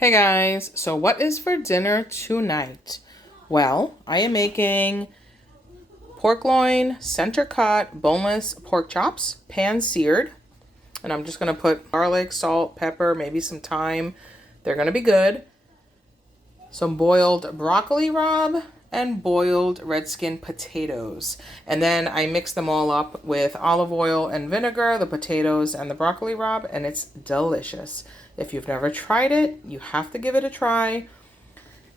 Hey guys, so what is for dinner tonight? Well, I am making pork loin, center cut, boneless pork chops, pan seared. And I'm just going to put garlic, salt, pepper, maybe some thyme. They're going to be good. Some boiled broccoli rabe and boiled red skin potatoes. And then I mix them all up with olive oil and vinegar, the potatoes and the broccoli rabe, and it's delicious. If you've never tried it, you have to give it a try.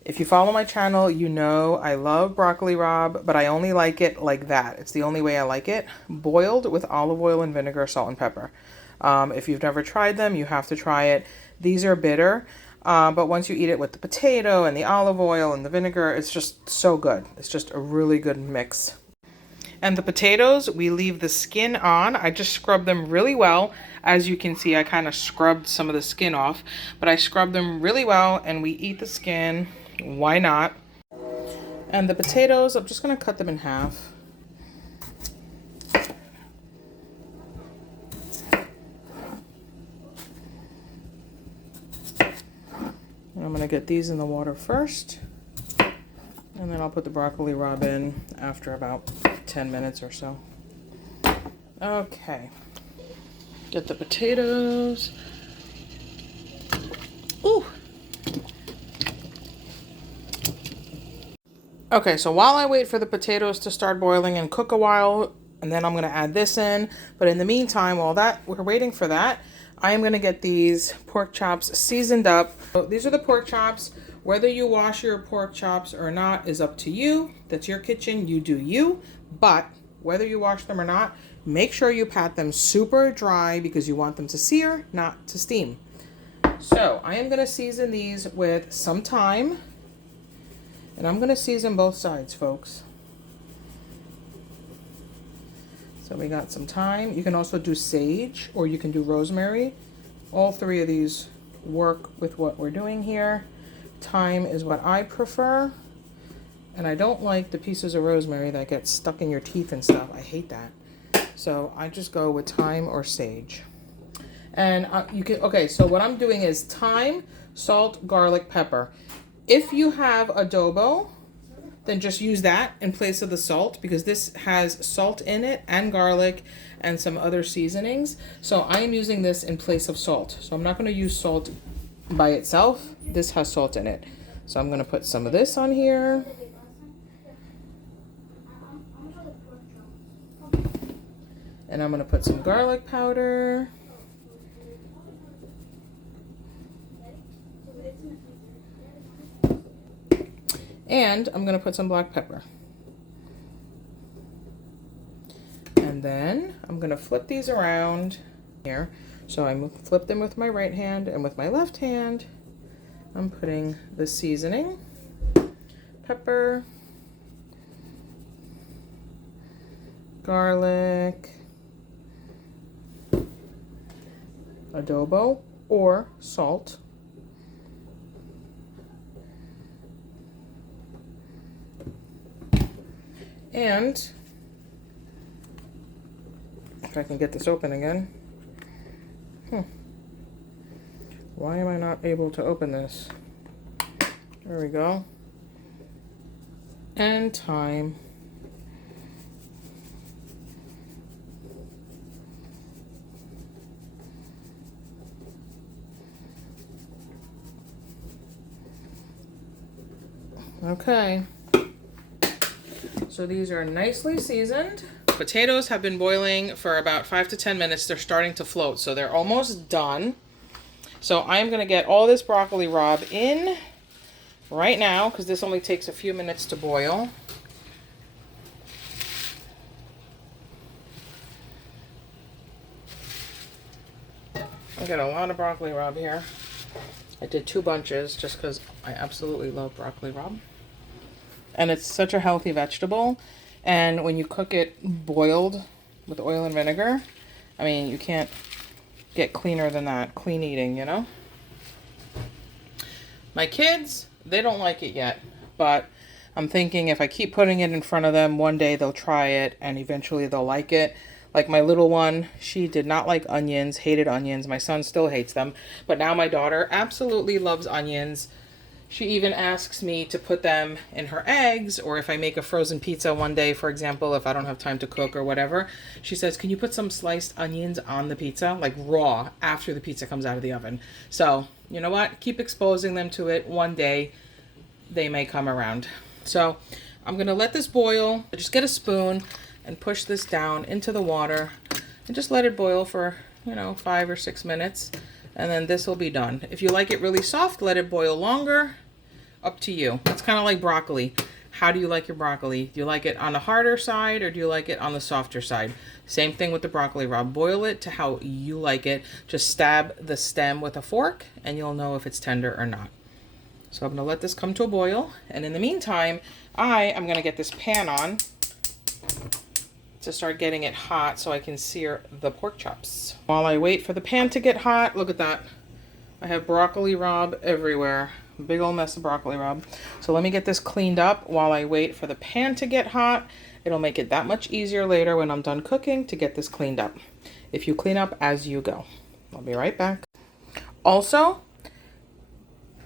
If you follow my channel, you know I love broccoli rabe, but I only like it like that. It's the only way I like it, boiled with olive oil and vinegar, salt and pepper. If you've never tried them, you have to try it. These are bitter, but once you eat it with the potato and the olive oil and the vinegar, it's just so good. It's just a really good mix. And the potatoes, we leave the skin on. I just scrub them really well. As you can see, I kind of scrubbed some of the skin off, but I scrubbed them really well and we eat the skin. Why not? And the potatoes, I'm just going to cut them in half. And I'm going to get these in the water first. And then I'll put the broccoli rabe in after about 10 minutes or so. Okay. Get the potatoes. Ooh. Okay, so while I wait for the potatoes to start boiling and cook a while, and then I'm going to add this in. But in the meantime, while we're waiting for that, I am going to get these pork chops seasoned up. So these are the pork chops. Whether you wash your pork chops or not is up to you. That's your kitchen. You do you. But whether you wash them or not, make sure you pat them super dry because you want them to sear, not to steam. So I am going to season these with some thyme. And I'm going to season both sides, folks. So we got some thyme. You can also do sage or you can do rosemary. All three of these work with what we're doing here. Thyme is what I prefer. And I don't like the pieces of rosemary that get stuck in your teeth and stuff. I hate that. So I just go with thyme or sage. And okay, so what I'm doing is thyme, salt, garlic, pepper. If you have adobo, then just use that in place of the salt because this has salt in it and garlic and some other seasonings. So I am using this in place of salt. So I'm not going to use salt by itself. This has salt in it. So I'm going to put some of this on here. And I'm going to put some garlic powder. And I'm going to put some black pepper. And then I'm going to flip these around here. So I flip them with my right hand, and with my left hand, I'm putting the seasoning, pepper, garlic, adobo or salt, and if I can get this open again. Why am I not able to open this? There we go. And thyme. Okay. So these are nicely seasoned. Potatoes have been boiling for about 5 to 10 minutes. They're starting to float, so they're almost done. So I'm going to get all this broccoli rabe in right now because this only takes a few minutes to boil. I got a lot of broccoli rabe here. I did 2 bunches just because I absolutely love broccoli rabe. And it's such a healthy vegetable. And when you cook it boiled with oil and vinegar, I mean, you can't get cleaner than that. Clean eating, you know? My kids, they don't like it yet. But I'm thinking if I keep putting it in front of them, one day they'll try it and eventually they'll like it. Like my little one, she did not like onions, hated onions. My son still hates them. But now my daughter absolutely loves onions. She even asks me to put them in her eggs, or if I make a frozen pizza one day, for example, if I don't have time to cook or whatever, she says, can you put some sliced onions on the pizza, like raw, after the pizza comes out of the oven? So, you know what? Keep exposing them to it. One day, they may come around. So, I'm going to let this boil. Just get a spoon and push this down into the water and just let it boil for, 5 or 6 minutes. And then this will be done. If you like it really soft, let it boil longer. Up to you. It's kind of like broccoli. How do you like your broccoli? Do you like it on the harder side or do you like it on the softer side? Same thing with the broccoli, Rob. Boil it to how you like it. Just stab the stem with a fork and you'll know if it's tender or not. So I'm going to let this come to a boil. And in the meantime, I am going to get this pan on to start getting it hot so I can sear the pork chops. While I wait for the pan to get hot, look at that. I have broccoli Rob everywhere. Big old mess of broccoli Rob. So let me get this cleaned up while I wait for the pan to get hot. It'll make it that much easier later when I'm done cooking to get this cleaned up. If you clean up as you go. I'll be right back. Also,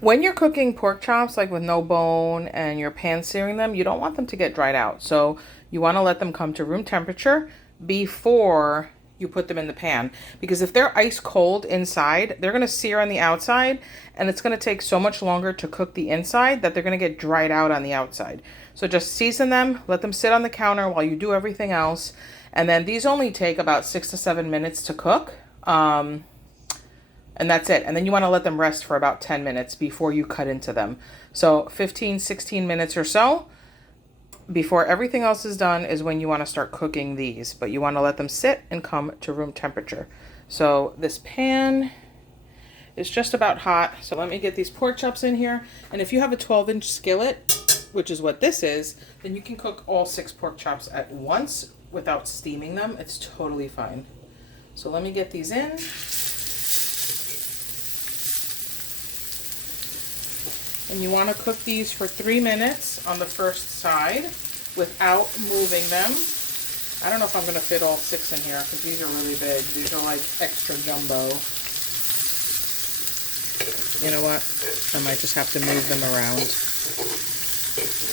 when you're cooking pork chops, like with no bone and you're pan searing them, you don't want them to get dried out. So you want to let them come to room temperature before you put them in the pan, because if they're ice cold inside, they're going to sear on the outside and it's going to take so much longer to cook the inside that they're going to get dried out on the outside. So just season them, let them sit on the counter while you do everything else. And then these only take about 6 to 7 minutes to cook. And that's it. And then you want to let them rest for about 10 minutes before you cut into them. So 15, 16 minutes or so before everything else is done is when you want to start cooking these, but you want to let them sit and come to room temperature. So this pan is just about hot. So let me get these pork chops in here. And if you have a 12-inch skillet, which is what this is, then you can cook all 6 pork chops at once without steaming them. It's totally fine. So let me get these in. And you want to cook these for 3 minutes on the first side without moving them. I don't know if I'm going to fit all 6 in here because these are really big. These are like extra jumbo. You know what? I might just have to move them around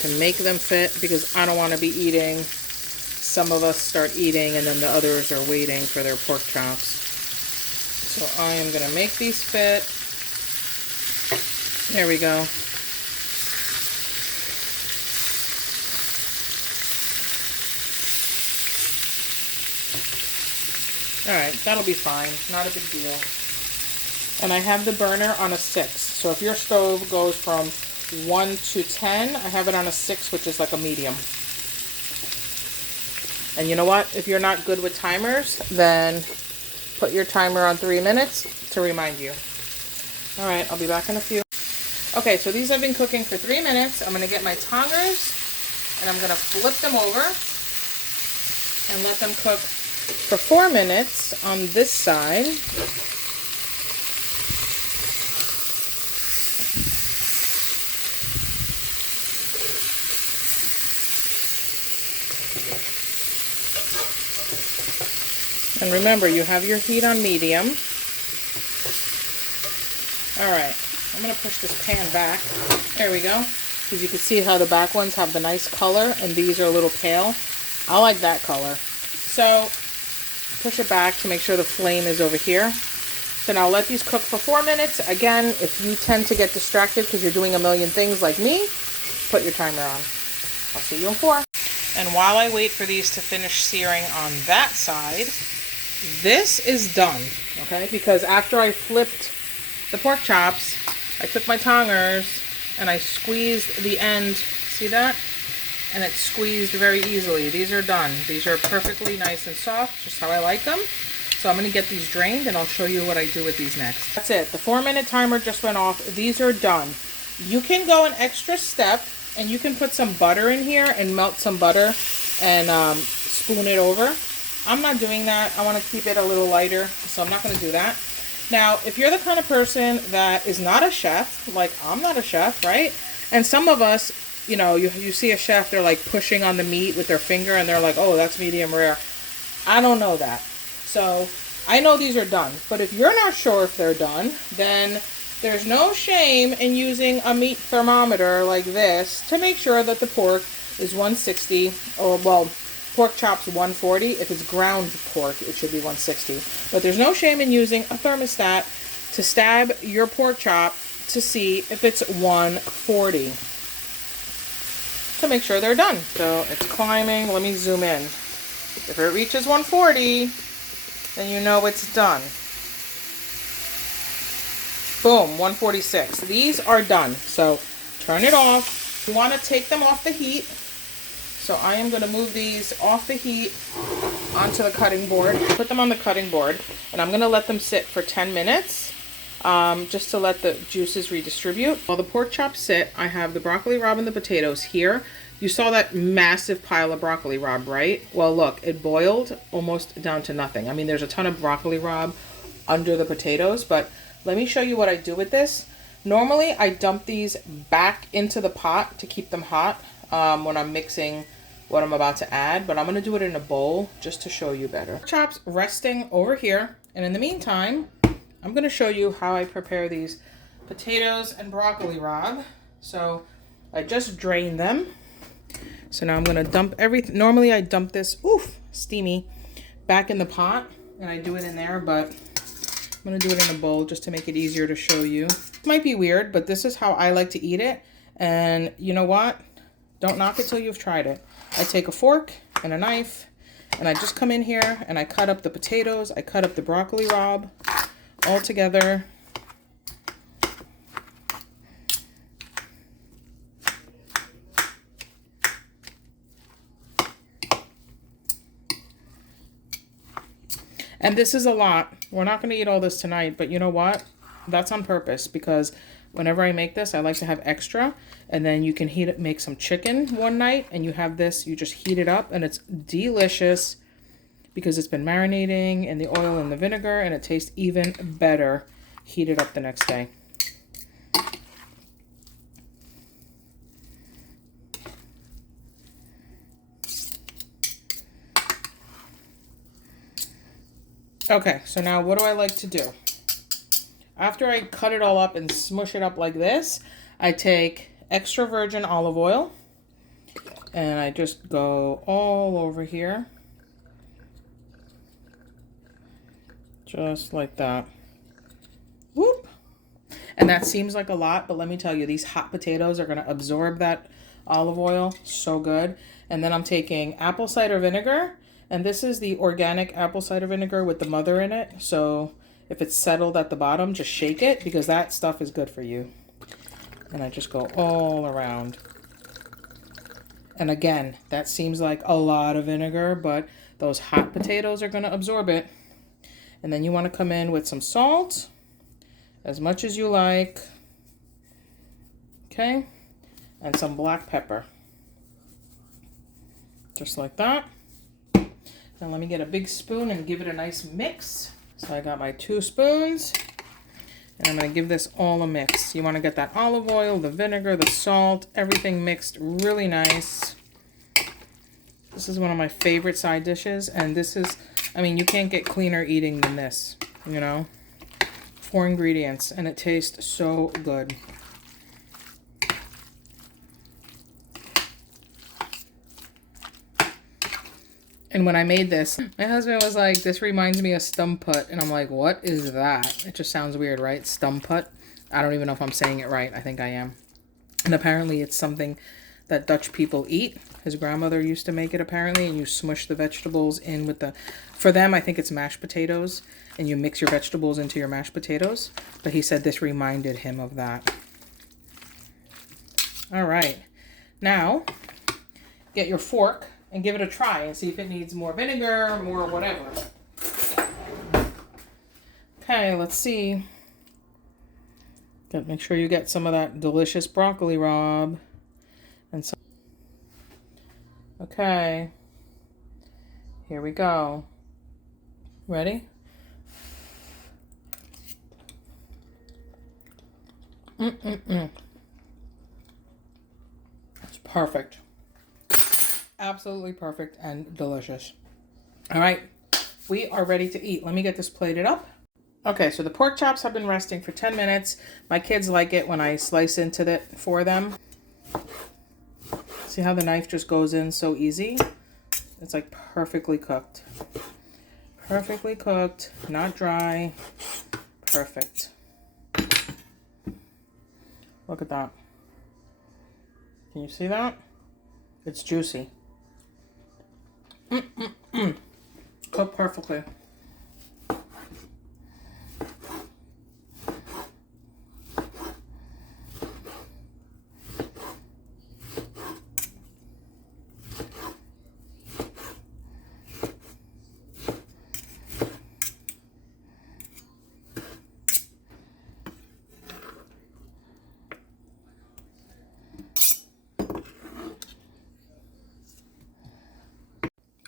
to make them fit, because I don't want to be eating. Some of us start eating and then the others are waiting for their pork chops. So I am going to make these fit. There we go. Alright, that'll be fine. Not a big deal. And I have the burner on a 6. So if your stove goes from 1 to 10, I have it on a 6, which is like a medium. And you know what? If you're not good with timers, then put your timer on 3 minutes to remind you. Alright, I'll be back in a few. Okay, so these have been cooking for 3 minutes. I'm going to get my tongers and I'm going to flip them over and let them cook for 4 minutes on this side. And remember, you have your heat on medium. Alright, I'm going to push this pan back. There we go. Because you can see how the back ones have the nice color and these are a little pale. I like that color. So, push it back to make sure the flame is over here. So now let these cook for 4 minutes. Again, if you tend to get distracted because you're doing a million things like me, put your timer on. I'll see you in 4. And while I wait for these to finish searing on that side, this is done, okay? Because after I flipped the pork chops, I took my tongers and I squeezed the end. See that? And it squeezed very easily. These are done. These are perfectly nice and soft, just how I like them. So I'm going to get these drained and I'll show you what I do with these next. That's it. The 4-minute timer just went off. These are done. You can go an extra step and you can put some butter in here and melt some butter and spoon it over. I'm not doing that. I want to keep it a little lighter, so I'm not going to do that. Now, if you're the kind of person that is not a chef, like I'm not a chef, right? And some of us, you know, you see a chef, they're like pushing on the meat with their finger and they're like, oh, that's medium rare. I don't know that. So I know these are done. But if you're not sure if they're done, then there's no shame in using a meat thermometer like this to make sure that the pork is 160, or well, pork chops 140. If it's ground pork, it should be 160. But there's no shame in using a thermostat to stab your pork chop to see if it's 140. To make sure they're done. So it's climbing. Let me zoom in. If it reaches 140, then you know it's done. Boom, 146. These are done. So turn it off. You want to take them off the heat. So I am going to move these off the heat onto the cutting board. Put them on the cutting board. And I'm going to let them sit for 10 minutes. Just to let the juices redistribute. While the pork chops sit, I have the broccoli rabe and the potatoes here. You saw that massive pile of broccoli rabe, right? Well, look, it boiled almost down to nothing. I mean, there's a ton of broccoli rabe under the potatoes, but let me show you what I do with this. Normally, I dump these back into the pot to keep them hot when I'm mixing what I'm about to add, but I'm going to do it in a bowl just to show you better. Chops resting over here, and in the meantime, I'm going to show you how I prepare these potatoes and broccoli rabe. So I just drained them. So now I'm going to dump everything. Normally I dump this, steamy, back in the pot. And I do it in there, but I'm going to do it in a bowl just to make it easier to show you. It might be weird, but this is how I like to eat it. And you know what? Don't knock it till you've tried it. I take a fork and a knife, and I just come in here and I cut up the potatoes. I cut up the broccoli rabe all together. And this is a lot. We're not going to eat all this tonight, but you know what? That's on purpose, because whenever I make this, I like to have extra, and then you can heat it, make some chicken one night, and you have this, you just heat it up, and it's delicious because it's been marinating in the oil and the vinegar, and it tastes even better heated up the next day. Okay, so now what do I like to do? After I cut it all up and smush it up like this, I take extra virgin olive oil and I just go all over here. Just like that. Whoop! And that seems like a lot, but let me tell you, these hot potatoes are going to absorb that olive oil so good. And then I'm taking apple cider vinegar, and this is the organic apple cider vinegar with the mother in it. So if it's settled at the bottom, just shake it, because that stuff is good for you. And I just go all around. And again, that seems like a lot of vinegar, but those hot potatoes are going to absorb it. And then you want to come in with some salt, as much as you like. Okay? And some black pepper. Just like that. Now let me get a big spoon and give it a nice mix. So I got my 2 spoons. And I'm going to give this all a mix. You want to get that olive oil, the vinegar, the salt, everything mixed really nice. This is one of my favorite side dishes. And this is, I mean, you can't get cleaner eating than this, you know. 4 ingredients, and it tastes so good. And when I made this, my husband was like, this reminds me of stumput. And I'm like, what is that? It just sounds weird, right? Stumput. I don't even know if I'm saying it right. I think I am. And apparently it's something that Dutch people eat. His grandmother used to make it, apparently. And you smush the vegetables in with the... For them, I think it's mashed potatoes. And you mix your vegetables into your mashed potatoes. But he said this reminded him of that. All right. Now, get your fork and give it a try and see if it needs more vinegar, more whatever. Okay, let's see. Make sure you get some of that delicious broccoli rabe. And some. Okay. Here we go. Ready? It's perfect. Absolutely perfect and delicious. All right, We are ready to eat. Let me get this plated up. Okay, so the pork chops have been resting for 10 minutes. My kids like it when I slice into it for them. See how the knife just goes in so easy? It's like perfectly cooked. Perfectly cooked, not dry. Perfect. Look at that. Can you see that? It's juicy. Cooked perfectly.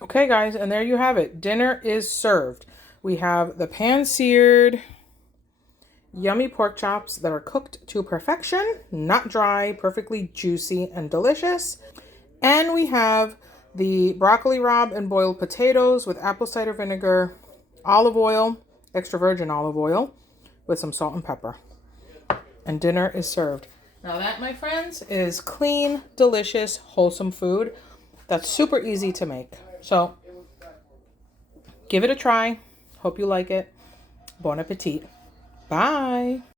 Okay, guys, and there you have it. Dinner is served. We have the pan-seared yummy pork chops that are cooked to perfection, not dry, perfectly juicy and delicious. And we have the broccoli rabe and boiled potatoes with apple cider vinegar, olive oil, extra virgin olive oil, with some salt and pepper. And dinner is served. Now that, my friends, is clean, delicious, wholesome food that's super easy to make. So give it a try. Hope you like it. Bon appetit. Bye.